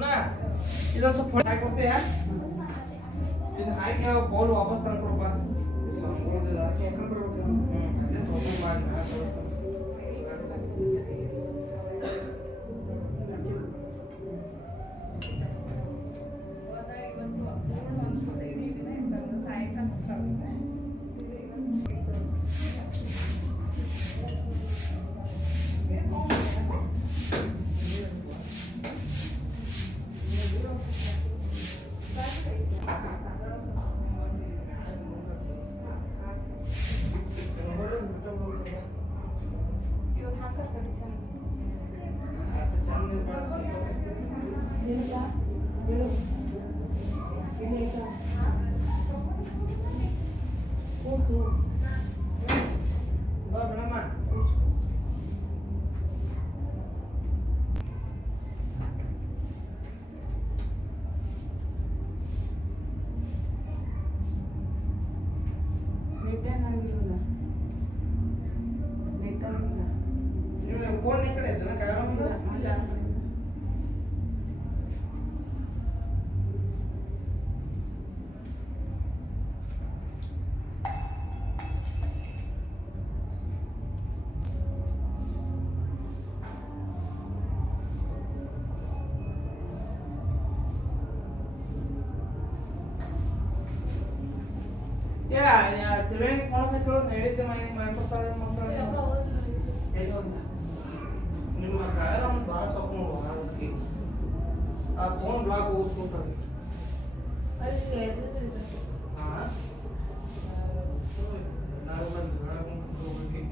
ना इधर से फोन करते हैं इन हाई क्या बॉल वापस कर करो बात बोल दे यार क्या करो ये तो मार ना फोन नहीं करे तो ना क्या ya त्रिवेणी कौन सा करो नैवेद्य मैं प्रसाद मंत्र eso ನಿಮ್ಮ ಕಾಯರ ಒಂದು ಬಾಳ ಸೊಪ್ಪು ಹೋಗಿ ಆ ಫೋನ್ ಬ್ಲಾಕ್ ಹೋಗ್ತಾರೆ ಅಲ್ಲಿ ಹಾ ನಾನು ಬಂದು ಬ್ಲಾಕ್ ಹೋಗಿ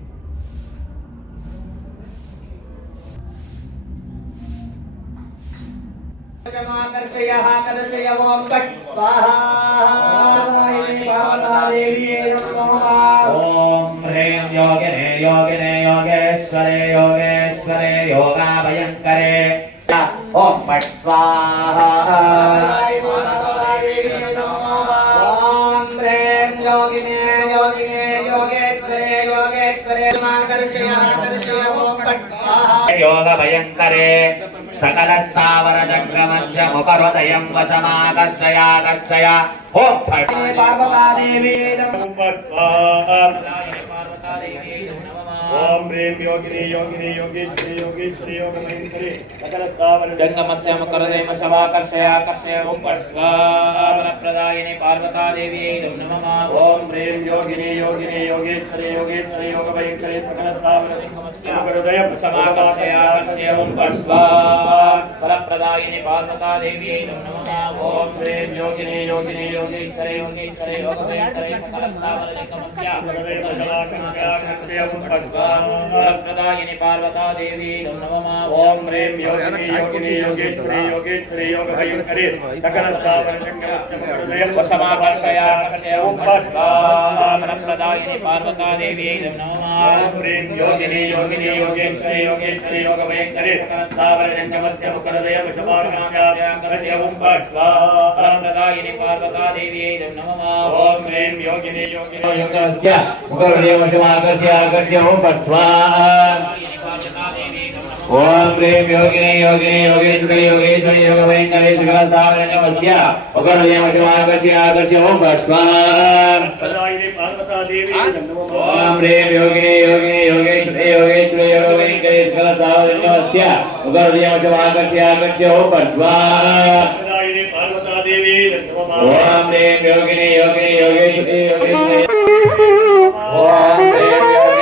जमाकर्षयः कर्षय ओम पट स्वाहा ओम ह्रीं योगिने योगिने योगेश्वरे योगेश्वरे योगाभयंकरे ओम पट स्वाहा ओम ह्रीं योगिने योगिने योगेश्वरे योगेश्वरे जमाकर्षयः कर्षय ओम पट स्वाहा योगाभयंकरे सकल स्थावर जंगमस्य मुखहृदयं वशमाकर्षयाकर्षय ओम फट पार्वता देवी ओम ह्रीं योगिनी योगिनी योगेश्वरी योगेश्वरी योगमयंकरी सकल स्थावर जंगमस्य मुखहृदयं वशमाकर्षयाकर्षय ओम फट स्वाहा प्रदायिनी पार्वता देवी नमः ओम ह्रीं योगिनी योगिनी योगेश्वरी योगेश्वरी योगमयंकरी सकल स्थावर जंगमस्य मुखहृदयं वशमाकर्षयाकर्षय ओम फट स्वाहा प्रदायिनी पार्वता देवी नमः ओम ह्रीं योगिनी योगिनी योगेश्वरी योगेश्वरी योगमयंकरी सकल स्थावर जंगमस्य मुखहृदयं ओम फट प्रदायिनी पार्वता देवी नमः ओम ह्रीं योगिनी योगिनी योगेश्वरी योगेश्वरी योगमयंकरी सकल स्थावर जंगमस्य मुखहृदयं वशमाकर्षयाकर्षय ओम फट स्वाहा प्रदायिनी पार्वता देवी नमः ओम ह्रीं योगिनी योगिनी योगेश्वरी योगेश्वरी योगमयंकरी सकल स्थावर जंगमस्य मुखहृदयं वशमाकर्षयाकर्षय ओम फट स्वाहा प्रदायिनी पार्वता देवी नमः ओम ह्रीं योगिनी योगिनी योगस्य मुखहृदयं वशमाकर्षयाकर्षय ओम फट स्वाहा ओम ह्रीं योगिनी योगिनी योगेश्वरी योगेश्वरी योगमयंकरी सकल स्थावर जंगमस्य मुखहृदयं वशमाकर्षयाकर्षय ओम फट स्वाहा प्रदायिनी पार्वता देवी नमः ओम ह्रीं योगिनी योगिनी योगेश्वरी योगेश्वरी योगमयंकरी सकल स्थावर जंगमस्य मुखहृदयं वशमाकर्षयाकर्षय ओम फट स्वाहा प्रदायिनी पार्वता देवी नमः ओम ह्रीं योगिनी योगिनी योगेश्वरी योगेश्वरी ओम ह्रीं योगिनी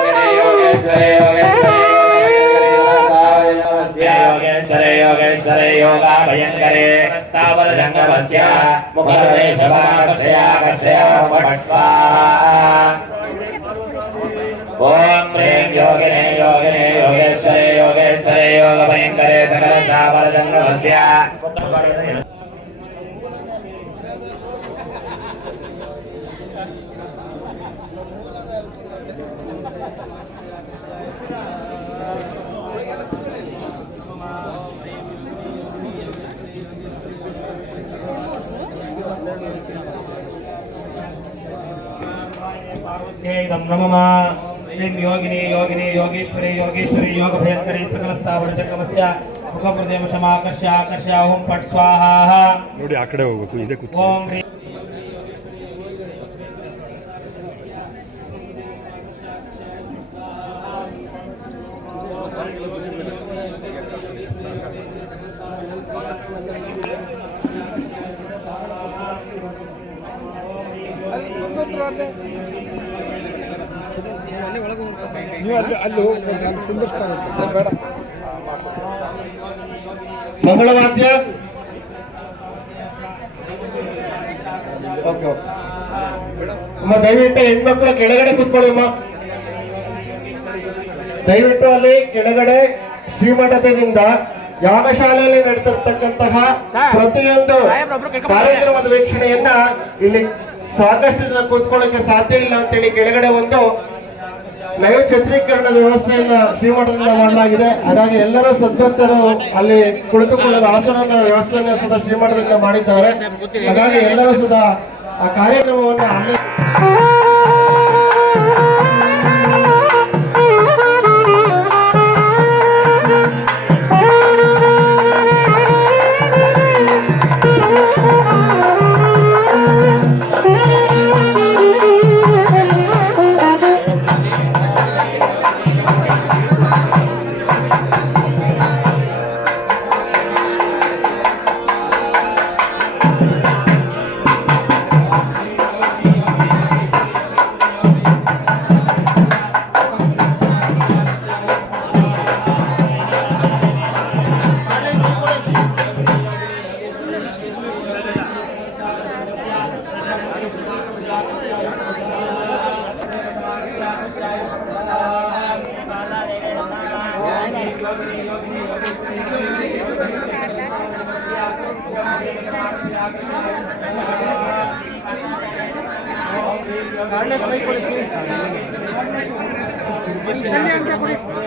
योगिनी योगेश्वरी योगेश्वरी योगेश्वरी योगाभयंकरे स्थावर जंगमस्य मुखहृदयं वशमाकर्षयाकर्षय ओम फट स्वाहा ओम ह्रीं योगिनी योगिनी योगेश्वरी योगेश्वरी योगभयंकरे सकल स्थावर जंगमस्य नमः ह्रीं योगिनी योगिनी योगेश्वरी योगेश्वरी योगभयंकरी सकल स्थावर जंगमस्य ಮುಖಪ್ರದೇಶ ಸಮಾಕರ್ಷ ಆಕರ್ಷ ಓಂ ಪಟ್ ಸ್ವಾಹ ನೋಡಿ ಆ ಕಡೆ ಹೋಗ್ಬೇಕು ಇದೆ ಕೂತ್ಕೊಳ್ಳಿ. ಓಂ ಹ್ರೀಂ ನೀವು ಅಲ್ಲಿ ಹೋಗ್ಬೇಕು ಕುಂದಿರ್ತಾರೆ ಬೇಡ. ಮಂಗಳವಾದ್ಯ ಅಮ್ಮ ದಯವಿಟ್ಟು ಹೆಣ್ಮಕ್ಳು ಕೆಳಗಡೆ ಕೂತ್ಕೊಳ್ಳಿ ಅಮ್ಮ. ದಯವಿಟ್ಟು ಅಲ್ಲಿ ಕೆಳಗಡೆ ಶ್ರೀಮಠದಿಂದ ಯಾಗಶಾಲೆಯಲ್ಲಿ ನಡೆದಿರ್ತಕ್ಕಂತಹ ಪ್ರತಿಯೊಂದು ಕಾರ್ಯಕ್ರಮದ ವೀಕ್ಷಣೆಯನ್ನ ಇಲ್ಲಿ ಸಾಕಷ್ಟು ಜನ ಕೂತ್ಕೊಳ್ಳಕ್ಕೆ ಸಾಧ್ಯ ಇಲ್ಲ ಅಂತೇಳಿ ಕೆಳಗಡೆ ಒಂದು ಲೈವ್ ಚಿತ್ರೀಕರಣದ ವ್ಯವಸ್ಥೆಯನ್ನ ಶ್ರೀಮಠದಿಂದ ಮಾಡಲಾಗಿದೆ. ಹಾಗಾಗಿ ಎಲ್ಲರೂ ಸದ್ಭಕ್ತರು ಅಲ್ಲಿ ಕುಳಿತುಕೊಳ್ಳಲು ಆಸನದ ವ್ಯವಸ್ಥೆಯನ್ನು ಸದಾ ಶ್ರೀಮಠದಿಂದ ಮಾಡಿದ್ದಾರೆ. ಹಾಗಾಗಿ ಎಲ್ಲರೂ ಸದಾ ಆ ಕಾರ್ಯಕ್ರಮವನ್ನು ಅಲ್ಲಿ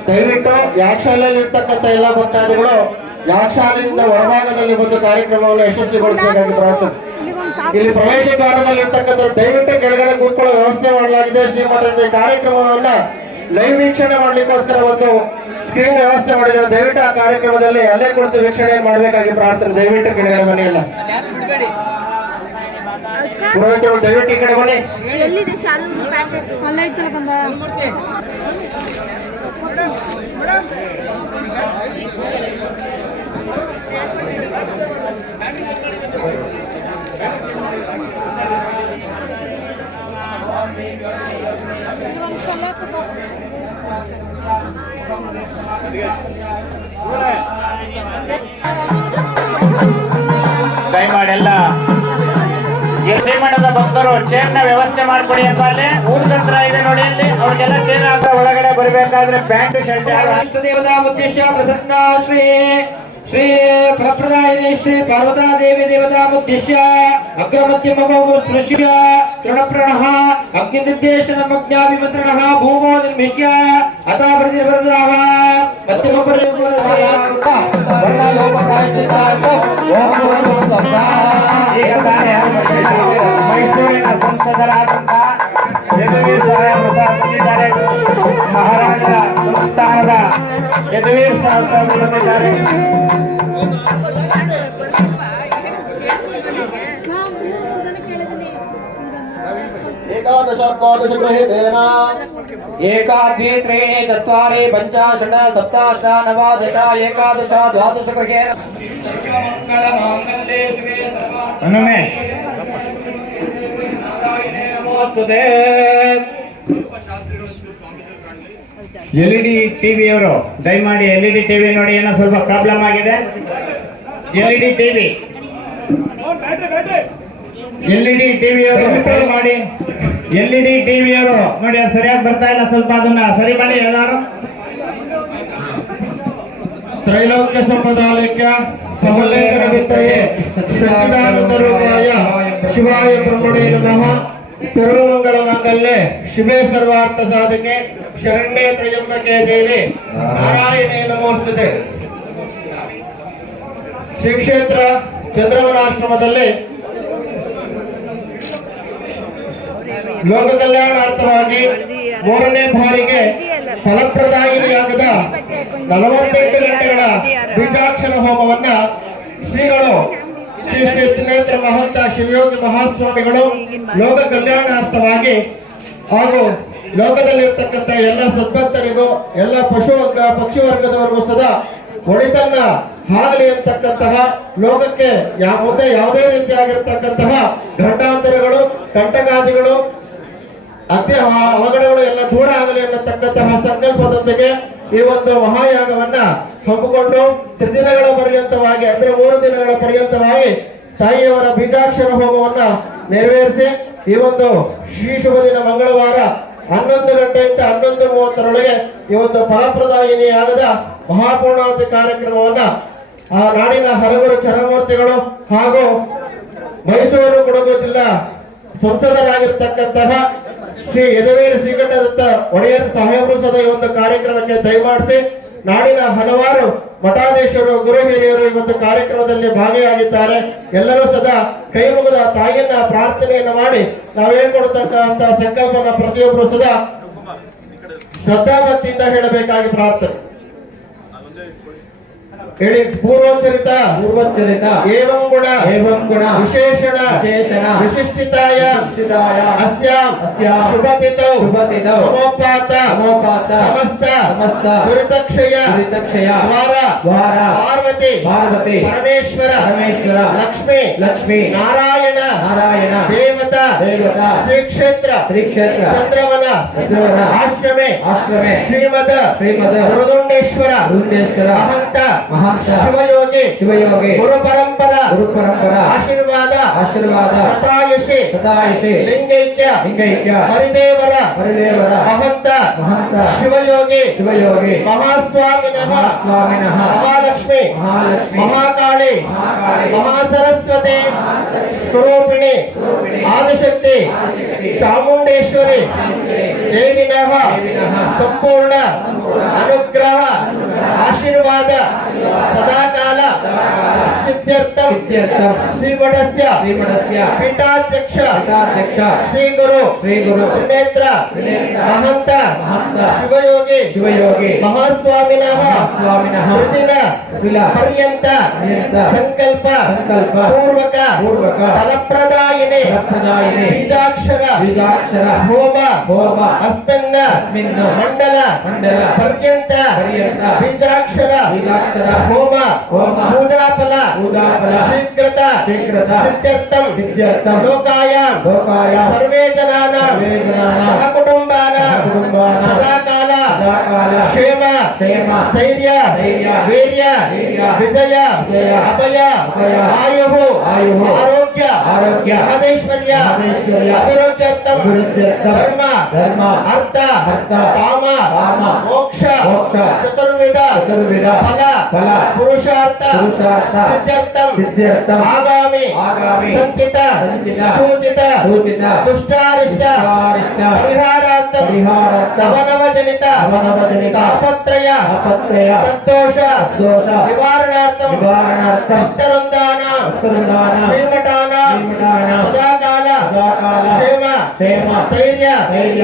ದಯವಿಟ್ಟು ಯಾಗಶಾಲೆಯಲ್ಲಿ ಇರ್ತಕ್ಕಂಥ ಎಲ್ಲ ಭಕ್ತಾದಿಗಳು ಯಾಗಶಾಲೆಯಿಂದ ಹೊರಭಾಗದಲ್ಲಿ ಬಂದು ಕಾರ್ಯಕ್ರಮವನ್ನು ಯಶಸ್ವಿಗೊಳಿಸಬೇಕಾಗಿ ಪ್ರಾರ್ಥನೆ. ಇಲ್ಲಿ ಪ್ರವೇಶ ದ್ವಾರದಲ್ಲಿ ಇರ್ತಕ್ಕಂಥ ದಯವಿಟ್ಟು ಕೆಳಗಡೆ ಕೂತ್ಕೊಳ್ಳೋ ವ್ಯವಸ್ಥೆ ಮಾಡಲಾಗಿದೆ. ಶ್ರೀಮಠದ ಈ ಕಾರ್ಯಕ್ರಮವನ್ನ ಲೈವ್ ವೀಕ್ಷಣೆ ಮಾಡ್ಲಿಕ್ಕೋಸ್ಕರ ಒಂದು ಸ್ಕ್ರೀನ್ ವ್ಯವಸ್ಥೆ ಮಾಡಿದ್ದಾರೆ. ದಯವಿಟ್ಟು ಆ ಕಾರ್ಯಕ್ರಮದಲ್ಲಿ ಅಲ್ಲೇ ಕುಳಿತು ವೀಕ್ಷಣೆ ಮಾಡಬೇಕಾಗಿ ಪ್ರಾರ್ಥನೆ. ದಯವಿಟ್ಟು ಕೆಳಗಡೆ ಬನ್ನಿ. ಎಲ್ಲ ಪುರೋಹಿತರು ದಯವಿಟ್ಟು ಈ ಕಡೆ ಬನ್ನಿ. ಎಲ್ಲಿದೆ ಶಾಲು ಪ್ಯಾಕೆಟ್ ಅಲ್ಲ ಐತಲ್ಲ ಬಂದ ದಯಮಾಡಿ ಎಲ್ಲ ಶ್ರೀಮಠದ ಭಕ್ತರು ಚೇರ್ ನ ವ್ಯವಸ್ಥೆ ಮಾಡ್ಕೊಡಿ ಅಂತ ಅಲ್ಲಿ ಊಟದಂತ್ರ ಇದೆ ನೋಡಿ. ಅಲ್ಲಿ ಅವ್ರಿಗೆಲ್ಲ ಚೇರ್ ಹಾಕ ಒಳಗಡೆ ಬರಬೇಕಾದ್ರೆ ಪ್ಯಾಂಟ್ ಶರ್ಟ್. ದೇವತಾ ಮುದ್ದೇಶ ಪ್ರಸನ್ನ ಶ್ರೀ ಶ್ರೀ ಫಲಪ್ರದಾಯಿನಿ ಶ್ರೀ ಪಾರ್ವತಾ ದೇವಿ ದೇವತಾ ಮುದ್ದೇಶ ಅಗ್ರಮಧ್ಯಮ ಸ್ಪೃಶ್ಯ ತೃಣಪ್ರಣಃ ಅಗ್ನಿ ನಿರ್ದೇಶನ ಮಜ್ಞಾಭಿಮಂತ್ರಣಃ ಭೂಮೋ ನಿರ್ಮಿಷ್ಯ ಅತಾ ಪ್ರತಿವರದಾಹ ಮಧ್ಯಮ ಮೈಸೂರಿನ ಸಂಸದರಾದಂತಹ ಯದುವೀರ್ ಸಹಾಯ ಪ್ರಸಾದ್ ಬಂದಿದ್ದಾರೆ. ಮಹಾರಾಜರ ಸಂಸ್ಥಾನದ ಯದುವೀರ್ ಸಹಸ್ರ ಬಂದಿದ್ದಾರೆ. एकादश गृहीतेन एकाद्वे त्रीणि चत्वारि पञ्च षड् सप्त अष्ट नव दश एकादश द्वादश गृहेण सर्वमङ्गलमाङ्गल्ये शिवे सर्वार्थसाधिके नमोस्तुते. ಎಲ್ಇಡಿ ಟಿವಿ ಅವರು ದಯಮಾಡಿ ಎಲ್ಇಡಿ ಟಿವಿ ನೋಡಿ, ಏನೋ ಸ್ವಲ್ಪ ಪ್ರಾಬ್ಲಮ್ ಆಗಿದೆ. ಎಲ್ಇಡಿ ಟಿವಿ ಅವರು ದಯಮಾಡಿ ಎಲ್ಇಡಿ ಟಿವಿ ಅವರು ನೋಡಿ ಸರಿಯಾಗಿ ಬರ್ತಾ ಇಲ್ಲ, ಸ್ವಲ್ಪ ಅದನ್ನ ಸರಿ ಮಾಡಿ ಎಲ್ಲಾರು. ತ್ರೈಲೋಕ್ಯ ಸಂಪದಾಲಯಕ್ಕೆ ಸಮಲೇಖನ ವಿತ್ತಯೇ ಸಚ್ಚಿದಾನಂದ ರೂಪಾಯ ಶಿವಾಯ ಬ್ರಹ್ಮಣೇ ನಮಃ. ಸರ್ವಮಂಗಳ ಮಾಂಗಲ್ಯೆ ಶಿವೆ ಸರ್ವಾರ್ಥ ಸಾಧಕೆ ಶರಣ್ಯೇ ತ್ರ್ಯಂಬಕೆ ದೇವಿ ನಾರಾಯಣೇ ನಮೋಸ್ತುತೆ. ಶ್ರೀ ಕ್ಷೇತ್ರ ಚಂದ್ರವನಾಶ್ರಮದಲ್ಲಿ ಲೋಕ ಕಲ್ಯಾಣಾರ್ಥವಾಗಿ 3ನೇ ಬಾರಿಗೆ ಫಲಪ್ರದಾಯಿನಿಯಾಗದ 48 ಗಂಟೆಗಳ ಬೀಜಾಕ್ಷರ ಹೋಮವನ್ನ ಶ್ರೀಗಳು ಶ್ರೀ ಶ್ರೀ ತ್ರಿನೇತ್ರ ಮಹಂತ ಶಿವಯೋಗಿ ಮಹಾಸ್ವಾಮಿಗಳು ಲೋಕ ಕಲ್ಯಾಣಾರ್ಥವಾಗಿ ಹಾಗೂ ಲೋಕದಲ್ಲಿರ್ತಕ್ಕಂಥ ಎಲ್ಲ ಸದ್ಭಕ್ತರಿಗೂ ಎಲ್ಲ ಪಕ್ಷಿ ವರ್ಗದವರಿಗೂ ಸದಾ ಒಳಿತನ್ನ ಆಗಲಿ ಅಂತಕ್ಕಂತಹ ಲೋಕಕ್ಕೆ ಮುಂದೆ ಯಾವುದೇ ರೀತಿಯಾಗಿರ್ತಕ್ಕಂತಹ ಗಂಡಾಂತರಗಳು ಕಂಟಕಾದಿಗಳು ಅವಘಡಗಳು ಎಲ್ಲ ದೂರ ಆಗಲಿ ಅನ್ನತಕ್ಕಂತಹ ಸಂಕಲ್ಪದೊಂದಿಗೆ ಈ ಒಂದು ಮಹಾಯಾಗವನ್ನ ಹಮ್ಮಿಕೊಂಡು ತ್ರಿದಿನಗಳ ಪರ್ಯಂತವಾಗಿ ಅಂದ್ರೆ 3 ದಿನಗಳ ಪರ್ಯಂತವಾಗಿ ತಾಯಿಯವರ ಬೀಜಾಕ್ಷರ ಹೋಮವನ್ನ ನೆರವೇರಿಸಿ ಈ ಒಂದು ಶ್ರೀ ಶುಭ ದಿನ ಮಂಗಳವಾರ 11 ಗಂಟೆಯಿಂದ 11:30 ಈ ಒಂದು ಫಲಪ್ರದಾಯಿನಿ ಆಗದ ಮಹಾಪೂರ್ಣಾವತಿ ಕಾರ್ಯಕ್ರಮವನ್ನ ಆ ನಾಡಿನ ಹಲವರು ಚರಮೂರ್ತಿಗಳು ಹಾಗೂ ಮೈಸೂರು ಕೊಡಗು ಜಿಲ್ಲಾ ಸಂಸದರಾಗಿರ್ತಕ್ಕಂತಹ ಶ್ರೀ ಯದುವೀರ್ ಶ್ರೀಕಂಠದತ್ತ ಒಡೆಯರ್ ಸಾಹೇಬರು ಸದಾ ಈ ಒಂದು ಕಾರ್ಯಕ್ರಮಕ್ಕೆ ದಯಮಾಡಿಸಿ ನಾಡಿನ ಹಲವಾರು ಮಠಾಧೀಶರು ಗುರು ಹಿರಿಯರು ಈ ಒಂದು ಕಾರ್ಯಕ್ರಮದಲ್ಲಿ ಭಾಗಿಯಾಗಿದ್ದಾರೆ. ಎಲ್ಲರೂ ಸದಾ ಕೈ ಮುಗಿದ ತಾಯಿಯನ್ನ ಪ್ರಾರ್ಥನೆಯನ್ನ ಮಾಡಿ ನಾವು ಹೇಳ್ಕೊಡ್ತಕ್ಕಂತ ಸಂಕಲ್ಪನ ಪ್ರತಿಯೊಬ್ಬರು ಸದಾ ಶ್ರದ್ಧಾಭಕ್ತಿಯಿಂದ ಹೇಳಬೇಕಾಗಿ ಪ್ರಾರ್ಥನೆ ಹೇಳಿ. ಪೂರ್ವೋಚ್ಚರಿತ ಏವಂ ಗುಣ ವಿಶೇಷಣ ವಿಶಿಷ್ಟಿತಾಯ ಅಸ್ಯಾಂ ಶುಭತಿತೌ ನಮೋಪಾತ ಸಮಸ್ತ ದುರಿತಕ್ಷಯ ದ್ವಾರ ಪಾರ್ವತಿ ಪರಮೇಶ್ವರ ಲಕ್ಷ್ಮೀ ನಾರಾಯಣ ದೇವತಾ ಶ್ರೀ ಕ್ಷೇತ್ರ ಚಂದ್ರವನ ಆಶ್ರಮೆ ಶ್ರೀಮದ ಗುರುದುಂಡೇಶ್ವರ ಮಹಂತ ಶಿವಯೋಗಿ ಗುರು ಪರಂಪರಾ ಆಶೀರ್ವಾದ ಸತಾಯಶಿ ಲಿಂಗೈಕ್ಯ ಹರಿದೇವರ ಮಹಂತ ಶಿವಯೋಗಿ ಮಹಾಸ್ವಾಮಿನಃ ಮಹಾಲಕ್ಷ್ಮಿ ಮಹಾಕಾಳಿ ಮಹಾಸರಸ್ವತಿ ಸ್ವರೂಪಿಣಿ ಆದಿಶಕ್ತಿ ಚಾಮುಂಡೇಶ್ವರಿ ದೇವಿನಃ ಸಂಪೂರ್ಣ ಅನುಗ್ರಹ ಆಶೀರ್ವಾದ ಸದಾಕಾಲ ಸಿದ್ಧ್ಯರ್ಥಂ ಶ್ರೀಮಠಸ್ಯ ಪೀಠಾಧ್ಯಕ್ಷ ಶ್ರೀ ಗುರು ತ್ರಿನೇತ್ರ ಮಹಂತ ಶಿವಯೋಗಿ ಮಹಾಸ್ವಾಮಿನಃ ಪರ್ಯಂತ ಸಂಕಲ್ಪ ಪೂರ್ವಕ ಫಲಪ್ರದಾಯಿನಿ ಬೀಜಾಕ್ಷರ ಹೋಮ ಅಸ್ಮಿನ್ನ ಮಂಡಲ ಪರ್ಯಂತ ಬೀಜಾಕ್ಷರ ಹೋಮ ಪೂಜಾ ಫಲ ಶೀಘ್ರತ ಸಿದ್ಧ್ಯರ್ಥಂ ಲೋಕಾಯಾಂ ಸರ್ವೇ ಜನಾನಾಂ ಸಹಕುಟುಂಬಾನಾಂ ಸದಾಕಾಲ ಕ್ಷೇಮ ಸ್ಥೈರ್ಯ ವೀರ್ಯ ವಿಜಯ ಅಭಯ ಆಯುಃ ಆರೋಗ್ಯ ಮಹದೇಶ್ವರ್ಯ ಅಭಿವೃದ್ಧ್ಯರ್ಥಂ ಧರ್ಮ ಅರ್ಥ ಕಾಮ ಮೋಕ್ಷ ಚತುರ್ವಿಧ ಫಲ ಪುರುಷಾರ್ಥ ಸಿದ್ಧ್ಯರ್ಥಂ ಆಗಾಮಿ ಸಂಚಿತ ಸೂಚಿತ ದುಷ್ಟಾರಿಷ್ಟ ಪರಿಹಾರಾರ್ಥಂ ನವನವಜನಿತ ತಾಪತ್ರಯ ಸಂತೋಷ ನಿವಾರಣಾರ್ಥಂ ಭಕ್ತವೃಂದಾನಾಂ ಶ್ರೀಮಠಾನಾಂ ಸದಾಕಾಲ ಕ್ಷೇಮ ಸ್ಥೈರ್ಯ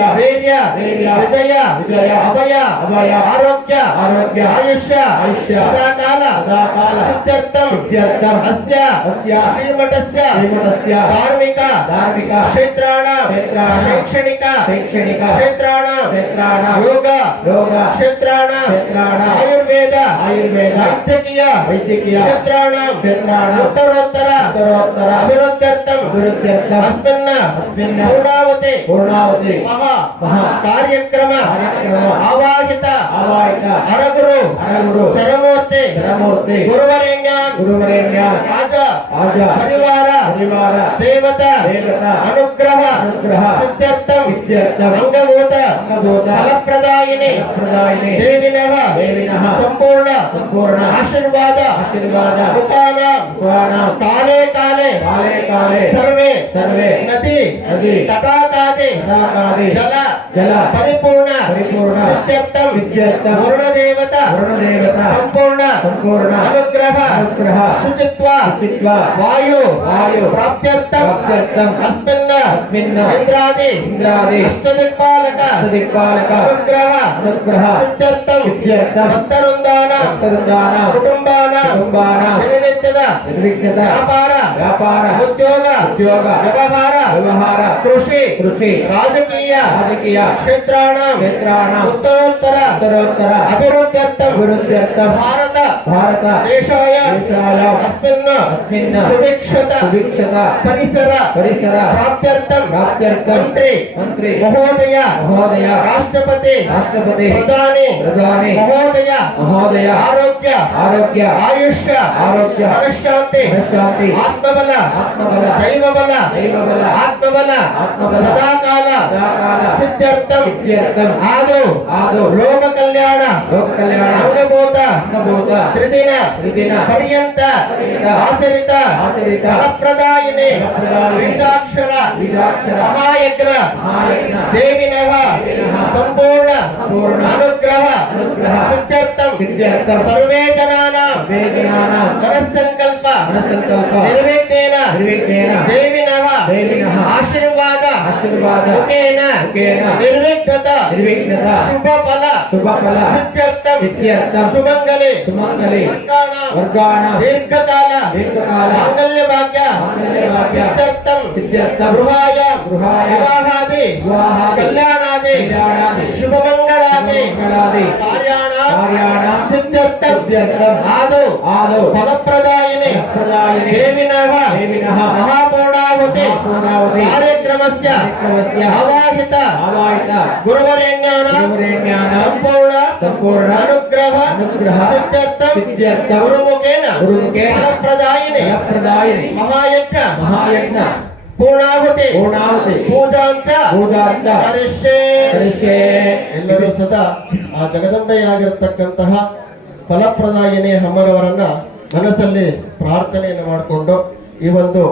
ವೀರ್ಯ ವಿಜಯ ಅಭಯ ಆರೋಗ್ಯ ಆಯುಷ್ಯ ಸದಾಕಾಲ ಸಿದ್ಧ್ಯರ್ಥಂ ಅಸ್ಯ ಶ್ರೀಮಠಸ್ಯ ಧಾರ್ಮಿಕ ಕ್ಷೇತ್ರಾಣಾಂ ಶೈಕ್ಷಣಿಕ ಕ್ಷೇತ್ರಾಣಾಂ ಯೋಗ ಕ್ಷೇತ್ರಾಣಾಂ ಆಯುರ್ವೇದ ವೈದ್ಯಕೀಯ ಕ್ಷೇತ್ರಾಣಾಂ ಉತ್ತರೋತ್ತರ ಅಭಿವೃದ್ಧ್ಯರ್ಥಂ ಅಸ್ಮಿನ್ನ ಪೂರ್ಣಾವತಿ ಮಹಾ ಕಾರ್ಯಕ್ರಮ ಆವಾಹಿತ ಹರಗುರು ಚರಮೂರ್ತಿ ಗುರುವರೇಣ್ಯಾನ್ ರಾಜ ಪರಿವಾರ ದೇವತಾ ಅನುಗ್ರಹ ಸಿದ್ಧ್ಯರ್ಥಂ ಅಂಗಭೂತ ಫಲಪ್ರದಾಯಿನಿ ದೇವಿನಃ ಸಂಪೂರ್ಣ ಆಶೀರ್ವಾದ ಮುಖಾನಾಂ ಕಾಲೇ ಸರ್ವೇ ನದಿ ತಟಾಕಾದಿ ಜಲ ಪರಿಪೂರ್ಣ ಸಿದ್ಧ್ಯರ್ಥಂ ವರುಣದೇವತಾ ಸಂಪೂರ್ಣ ಅನುಗ್ರಹ ಶುಚಿತ್ವ ವಾಯು ಪ್ರಾಪ್ತ್ಯರ್ಥಂ ಅಸ್ಮಿನ್ನ ಇಂದ್ರಾದಿ ಅಷ್ಟದಿಕ್ಪಾಲಕ ಅಷ್ಟದಿಕ್ಪಾಲಕ ಅನುಗ್ರಹ ಸಿದ್ಧಾರ್ಥಂ ಭಕ್ತವೃಂದಾನ ಕುಟುಂಬಾನ ದಿನನಿತ್ಯದ ವ್ಯಾಪಾರ ಉದ್ಯೋಗ ವ್ಯವಹಾರ ಕೃಷಿ ರಾಜಕೀಯ ಕ್ಷೇತ್ರಾಣ ಉತ್ತರೋತ್ತರ ಅಭಿವೃದ್ಧ್ಯರ್ಥಂ ಭಾರತ ದೇಶಾಯ ಅಸ್ಮಿನ್ ಸುಭಿಕ್ಷತ ಪರಿಸರ ಪ್ರಾಪ್ತ್ಯರ್ಥಂ ಮಂತ್ರಿ ಮಹೋದಯ ರಾಷ್ಟ್ರಪತಿ ಪ್ರಧಾನಿ ಮಹೋದಯ ಆರೋಗ್ಯ ಆಯುಷ್ಯ ಮನಃಶಾಂತಿ ಆತ್ಮಬಲ ದೈವಬಲ ಆತ್ಮಬಲ ಸದಾಕಾಲ ಸಿದ್ಧಾರ್ಥಂ ಆದೋ ಲೋಕ ಕಲ್ಯಾಣ ಅಂಗಭೂತ ತ್ರಿದಿನ ಪರ್ಯಂತ ಆಚರಿತ ಫಲಪ್ರದಾಯಿನಿ ಬೀಜಾಕ್ಷರ ಮಹಾಯಜ್ಞ ದೇವಿನಃ ಸಂಪೂರ್ಣ ಅನುಗ್ರಹ ಸಿದ್ಧಾರ್ಥಂ ಸರ್ವೇ ಜನಾನಾಂ ಮನಸ್ಸಂಕಲ್ಪ ನಿರ್ವಿಘ್ನೇನ ದೇವಿನಃ ಆಶೀರ್ವಾದ ಮುಖೇನ ನಿರ್ವಿಘ್ನತ ಶುಭ ಫಲ ಸಿದ್ಧಾರ್ಥಂ ಸುಮಂಗಲಿ ವರ್ಗಾಣ ದೀರ್ಘಕಾಲ ಮಾಂಗಲ್ಯ ಭಾಗ್ಯ ಸಿದ್ಧಾರ್ಥಂ ಗೃಹಾಯ ವಿವಾಹಾದಿ ಕಲ್ಯಾಣಾದಿ ಶುಭಮಂಗಳಾದಿ ಕಾರ್ಯಾಣ ಸಿದ್ಧಾರ್ಥಂ ಆದೋ ಫಲಪ್ರದಾಯಿನಿ ದೇವಿನಃ ಮಹಾಪೂರ್ಣಾಹುತಿ ಕಾರ್ಯಕ್ರಮಸ್ಯ ಆವಾಹಿತ ಗುರುವರೇಣ್ಯಾನಾಂ ಸಂಪೂರ್ಣ ಅನುಗ್ರಹ ಸಿದ್ಧಾರ್ಥಂ ಗುರುಮುಖೇನ ಫಲಪ್ರದಾಯಿನಿ ಮಹಾಯಜ್ಞ ಪೂರ್ಣಾಹುತಿ ಪೂಜಾಂಚ ಕರಿಷ್ಯೆ. ಎಲ್ಲರೂ ಸದಾ ಆ ಜಗದಂಬೆಯಾಗಿರತಕ್ಕಂತಹ ಫಲಪ್ರದಾಯಿನಿ ಅಮ್ಮನವರನ್ನ ಮನಸ್ಸಲ್ಲಿ ಪ್ರಾರ್ಥನೆಯನ್ನು ಮಾಡಿಕೊಂಡು ಈ ಒಂದು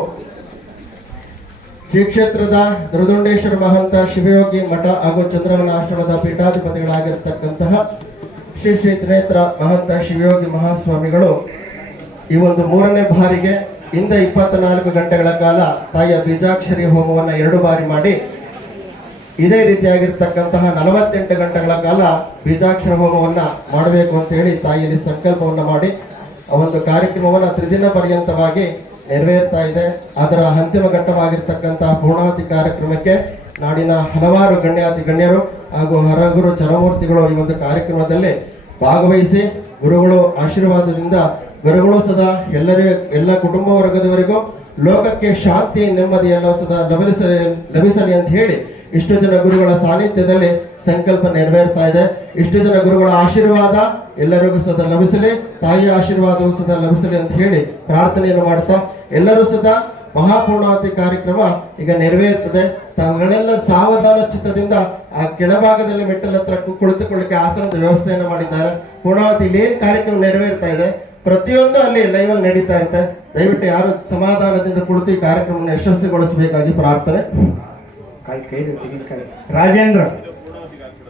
ಶ್ರೀ ಕ್ಷೇತ್ರದ ದುರ್ದುಂಡೇಶ್ವರ ಮಹಂತ ಶಿವಯೋಗಿ ಮಠ ಹಾಗೂ ಚಂದ್ರವನ ಆಶ್ರಮದ ಪೀಠಾಧಿಪತಿಗಳಾಗಿರತಕ್ಕಂತಹ ಶ್ರೀ ಶ್ರೀ ತ್ರಿನೇತ್ರ ಮಹಂತ ಶಿವಯೋಗಿ ಮಹಾಸ್ವಾಮಿಗಳು ಈ ಒಂದು 3ನೇ ಬಾರಿಗೆ ಇಂದ 24 ಗಂಟೆಗಳ ಕಾಲ ತಾಯಿಯ ಬೀಜಾಕ್ಷರಿ ಹೋಮವನ್ನು 2 ಬಾರಿ ಮಾಡಿ ಇದೇ ರೀತಿಯಾಗಿರ್ತಕ್ಕಂತಹ 48 ಗಂಟೆಗಳ ಕಾಲ ಬೀಜಾಕ್ಷರ ಹೋಮವನ್ನ ಮಾಡಬೇಕು ಅಂತ ಹೇಳಿ ತಾಯಿಯಲ್ಲಿ ಸಂಕಲ್ಪವನ್ನು ಮಾಡಿ ಆ ಒಂದು ಕಾರ್ಯಕ್ರಮವನ್ನು ತ್ರಿದಿನ ಪರ್ಯಂತವಾಗಿ ನೆರವೇರ್ತಾ ಇದೆ. ಅದರ ಅಂತಿಮ ಘಟ್ಟವಾಗಿರ್ತಕ್ಕಂತಹ ಪೂರ್ಣಾವತಿ ಕಾರ್ಯಕ್ರಮಕ್ಕೆ ನಾಡಿನ ಹಲವಾರು ಗಣ್ಯರು ಹಾಗೂ ಹರಗುರು ಚರಮೂರ್ತಿಗಳು ಈ ಒಂದು ಕಾರ್ಯಕ್ರಮದಲ್ಲಿ ಭಾಗವಹಿಸಿ ಗುರುಗಳು ಆಶೀರ್ವಾದದಿಂದ ಗುರುಗಳು ಸದಾ ಎಲ್ಲ ಕುಟುಂಬ ವರ್ಗದವರೆಗೂ ಲೋಕಕ್ಕೆ ಶಾಂತಿ ನೆಮ್ಮದಿಯೆಲ್ಲ ಸದಾ ಲಭಿಸಲಿ ಅಂತ ಹೇಳಿ ಇಷ್ಟು ಜನ ಗುರುಗಳ ಸಾನ್ನಿಧ್ಯದಲ್ಲಿ ಸಂಕಲ್ಪ ನೆರವೇರ್ತಾ ಇದೆ. ಇಷ್ಟು ಜನ ಗುರುಗಳ ಆಶೀರ್ವಾದ ಎಲ್ಲರಿಗೂ ಸದಾ ಲಭಿಸಲಿ, ತಾಯಿಯ ಆಶೀರ್ವಾದವು ಸದಾ ಲಭಿಸಲಿ ಅಂತ ಹೇಳಿ ಪ್ರಾರ್ಥನೆಯನ್ನು ಮಾಡ್ತಾ ಎಲ್ಲರೂ ಸದಾ ಮಹಾಪೂರ್ಣಾವತಿ ಕಾರ್ಯಕ್ರಮ ಈಗ ನೆರವೇರುತ್ತದೆ. ತಾವುಗಳೆಲ್ಲ ಸಾವಧಾನ ಚಿತ್ತದಿಂದ ಆ ಕೆಳಭಾಗದಲ್ಲಿ ಮೆಟ್ಟಲ ಹತ್ರ ಕುಳಿತುಕೊಳ್ಳಿಕ್ಕೆ ಆಸನದ ವ್ಯವಸ್ಥೆಯನ್ನು ಮಾಡಿದ್ದಾರೆ. ಪೂರ್ಣಾವತಿ ಇಲ್ಲಿ ಏನ್ ಕಾರ್ಯಕ್ರಮ ನೆರವೇರ್ತಾ ಇದೆ ಪ್ರತಿಯೊಂದು ಅಲ್ಲಿ ಲೈವ್ ಅಲ್ಲಿ ನಡೀತಾ ಇರುತ್ತೆ. ದಯವಿಟ್ಟು ಯಾರು ಸಮಾಧಾನದಿಂದ ಕುಳಿತು ಈ ಕಾರ್ಯಕ್ರಮವನ್ನು ಯಶಸ್ವಿಗೊಳಿಸಬೇಕಾಗಿ ಪ್ರಾರ್ಥನೆ. ರಾಜೇಂದ್ರ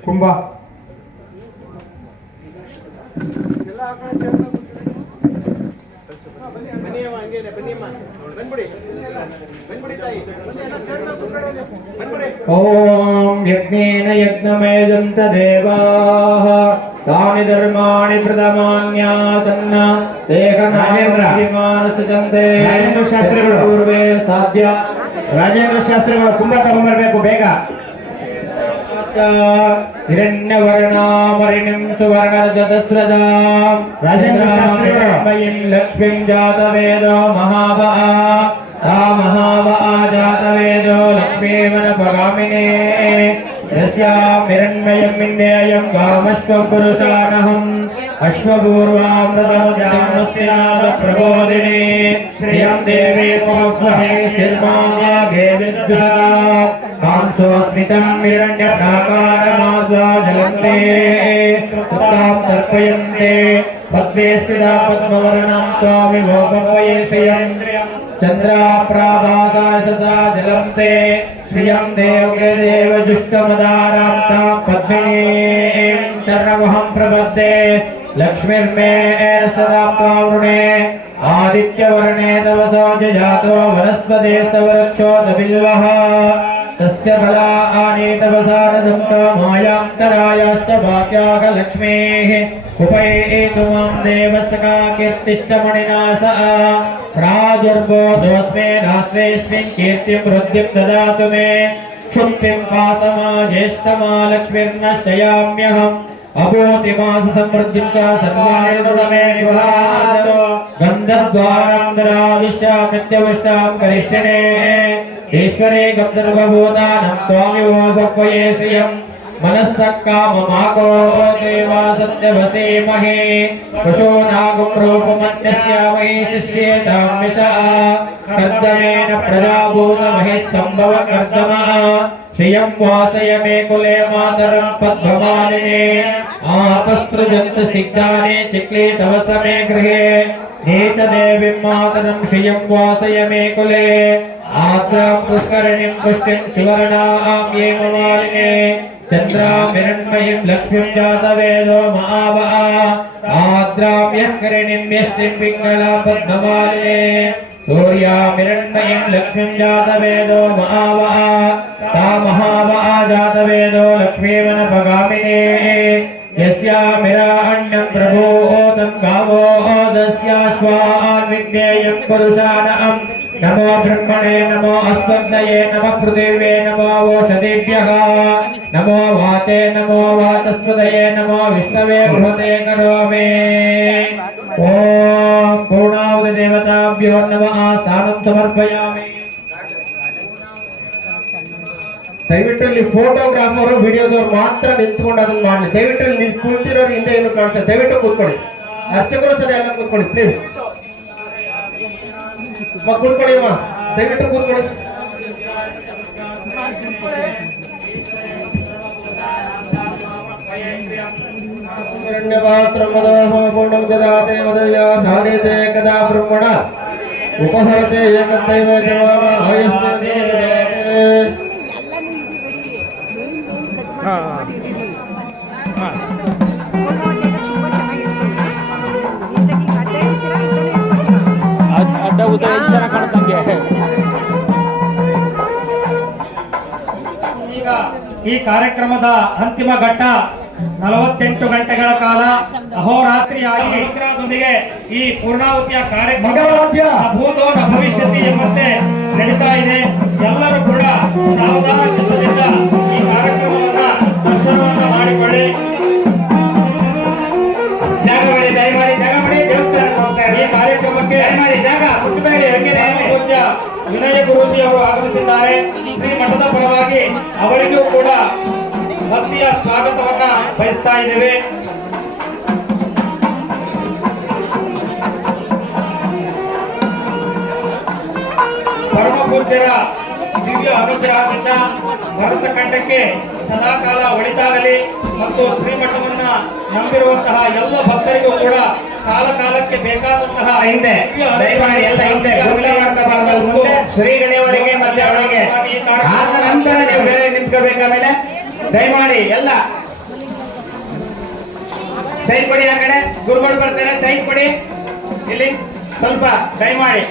ಕುಂಭ ಓಂ ಯಜ್ಞೇನ ಯಜ್ಞಮೇಜಂತ ದೇವಾಃ ತಾನಿ ಧರ್ಮಾಣಿ ಪ್ರಥಮಾನ್ಯಾತನ್ನ ಏಕನಾಯಮಾನಸುಚಂತೆ ಶಾಸ್ತ್ರಿಗಳು ಪೂರ್ವೇ ಸಾಧ್ಯ. ರಾಜೇಂದ್ರ ಶಾಸ್ತ್ರಿಗಳು ಕುಂಭ ತಗೊಂಡ್ಬರ್ಬೇಕು ಬೇಗ. ಹಿರಣ್ಯವರ್ಣಾಮರಿಣಿಂ ಸುವರ್ಣರಜತಸ್ರಜಾಂ ರಾಜೇಂದ್ರಮಯಿಂ ಲಕ್ಷ್ಮೀಂ ಜಾತವೇದೋ ಮಹಾವಹ ತಾ ಮಹಾವಹ ಜಾತವೇದೋ ಲಕ್ಷ್ಮೀಮನಪಗಾಮಿನೇ ಯಸ್ಯಾಂ ಹಿರಣ್ಮಯಂ ವಿಂದೇಯಂ ಗಾಮಶ್ವಂ ಪುರುಷಾನಹಂ ಅಶ್ವಪೂರ್ವಾಮೃತಮುದ್ಯಾಮಸ್ಯಾದ ಪ್ರಬೋಧಿನಿ ಶ್ರಿಯಂ ದೇವಿ ಸ್ವಮೇ ಶಿರ್ಮಾಗೆ ವಿದ್ಯುತಾ ಕಾಂಸೋಸ್ಮಿತಂ ಹಿರಣ್ಯಪ್ರಾಕಾರಮಾಸ್ವಾಜಲಂತೆ ಉತ್ತಾಂ ತರ್ಪಯಂತೆ ಪದ್ಮೇ ಸ್ಥಿತಾ ಪದ್ಮವರ್ಣಂ ತ್ವಾಮಿವೋಪಮಯೇ ಶ್ರಿಯಂ ಚಂದ್ರಾಪ್ರಾಭಾಸಾಯ ಸದಾ ಜಲಂತೆ ಶ್ರಿಯಂ ದೇವ ಜುಷ್ಟಮದಾರಾಂ ತಾಂ ಪದ್ಮಿನೀಂ ಶರಣಮಹಂ ಪ್ರಪದ್ಯೆ ಲಕ್ಷ್ಮೀರ್ಮೇ ಸದಾ ಪಾವೃಣೆ ಆದಿತ್ಯವರ್ಣೇ ತವ ಸೋಜಾತೋ ವನಸ್ಪತಿಸ್ತವ ರಕ್ಷೋತ ಬಿಲ್ವಃ ತಸ್ಯ ಫಲಾನಿ ತವ ಸಾರದಂ ತಾಂ मायान्तरायाश्च वाक्याः लक्ष्मीः उपयेतु मां देवसखा कीर्तिश्च मणिना सह प्रादुर्बोधोऽस्मे राष्ट्रेऽस्मिन् कीर्तिं वृद्धिं ददातु मे क्षुप्तिं पातमा ज्येष्ठमा लक्ष्मीर्नश्चयाम्यहम् अभूतिमास समृद्धिं च सर्वाणि ददमे विभातो गन्धद्वारान्तरादिश्यामित्यविष्टां करिष्यणे ईश्वरे गन्धर्वभूतानां त्वामिवोपक्वये श्रियम् मनस्तः काममाको देवा सत्यवसेमहे पशूनागं रूपमन्यस्यामहे शिष्येताम्यशः कर्दमेन प्रजाभूतमहे सम्भव कर्दमः श्रियं वासय मे कुले मातरं पद्ममालिने आपसृजन्त सिग्धाने चिक्ले तव समे गृहे नीच देवीं मातरं श्रियं वासय मे कुले आद्रां पुष्करिणीं पुष्टिं सुवर्णां ये ममालिने चन्द्रां हिरण्मयीं लक्ष्मीं जातवेदो महावः आद्रां यत्करिणीं यष्टिं पिङ्गलां पद्ममालिने सूर्यां हिरण्मयीं लक्ष्मीं जातवेदो महावः ता महावः जातवेदो लक्ष्मीवनपगामिने यस्यामिराण्यं प्रभूतं गावो दस्याश्वान् विज्ञेयं पुरुषाणाम् नमो ब्रह्मणे नमो अस्मद्दये नमः पृथिव्ये नमो ओषधीभ्यः नमो वाचे नमो वाचस्पतये नमो विष्णवे बृहते करोमि ॐ पूर्णाहुति देवताभ्यो नमः स्थानं समर्पयामि ದಯವಿಟ್ಟು ಇಲ್ಲಿ ಫೋಟೋಗ್ರಾಫರ್ ವಿಡಿಯೋದವ್ರು ಮಾತ್ರ ನಿಂತ್ಕೊಂಡು ಅದನ್ನ ಮಾಡಲಿ ದಯವಿಟ್ಟು ಇಲ್ಲಿ ಕುಳಿತಿರೋರು ಹಿಂದೆ ಏನು ಕಾಣಿಸ್ತದೆ ದಯವಿಟ್ಟು ಕೂತ್ಕೊಳ್ಳಿ ಅರ್ಚಕರು ಸರಿ ಎಲ್ಲ ಕೂತ್ಕೊಳ್ಳಿ ಪ್ಲೀಸ್ ಕೂತ್ಕೊಳ್ಳಿ ಅಮ್ಮ ದಯವಿಟ್ಟು ಕೂತ್ಕೊಳ್ಳಿ ಪೂರ್ಣಂ ದದಾತೆ ಮದಯ ಧಾರ್ಯತೆ ಕದಾ ಬ್ರಹ್ಮಣ ಉಪಹರತೆ ಏಕದೈವ ಜವಾನ ಆಯಸ್ತೆ ಅಡ್ಡ ಉದ್ದ ಚೆನ್ನಾಗಿ ಕಾಣ್ತಂಗೆ ಈಗ ಈ ಕಾರ್ಯಕ್ರಮದ ಅಂತಿಮ ಘಟ್ಟ 48 ಗಂಟೆಗಳ ಕಾಲ ಅಹೋರಾತ್ರಿಯಾಗಿ ಮಂತ್ರದೊಂದಿಗೆ ಈ ಪೂರ್ಣಾಹುತಿಯ ಕಾರ್ಯಕ್ರಮ ಭೂತೋನ ಭವಿಷ್ಯತಿ ಎಂಬಂತೆ ನಡೀತಾ ಇದೆ. ಎಲ್ಲರೂ ಕೂಡ ಸಾವಧಾನ ಚಿತ್ತದಿಂದ ಈ ಕಾರ್ಯಕ್ರಮವನ್ನ ದರ್ಶನವನ್ನ ಮಾಡಿಕೊಳ್ಳಿ. ಈ ಕಾರ್ಯಕ್ರಮಕ್ಕೆ ಪೂಜ್ಯ ವಿನಯ ಗುರೂಜಿ ಅವರು ಆಗಮಿಸಿದ್ದಾರೆ. ಶ್ರೀ ಮಠದ ಪರವಾಗಿ ಅವರಿಗೂ ಕೂಡ ಭಕ್ತಿಯ ಸ್ವಾಗತವನ್ನ ಬಯಸ್ತಾ ಇದ್ದೇವೆ. ಪರಮ ಪೂಜ್ಯರ ದಿವ್ಯ ಅನುಗ್ರಹದಿಂದ ಭರತ ಖಂಡಕ್ಕೆ ಸದಾಕಾಲ ಒಳಿತಾಗಲಿ ಮತ್ತು ಶ್ರೀಮಠವನ್ನ ನಂಬಿರುವಂತಹ ಎಲ್ಲ ಭಕ್ತರಿಗೂ ಕೂಡ ಕಾಲ ಕಾಲಕ್ಕೆ ಬೇಕಾದಂತಹ ಶ್ರೀಗಳವರಿಗೆ ಮತ್ತೆ ಅವರಿಗೆ ಆದ ನಂತರ ನೀವು ಬೇರೆ ನಿಂತ್ಕೋಬೇಕಾಮೇಲೆ ದಯಮಾಡಿ ಎಲ್ಲ ಸೈಡ್ ಕೊಡಿ. ಆ ಕಡೆ ಗುರುಗಳು ಬರ್ತಾರೆ, ಸೈಡ್ ಕೊಡಿ. ಇಲ್ಲಿ ಸ್ವಲ್ಪ ದಯಮಾಡಿ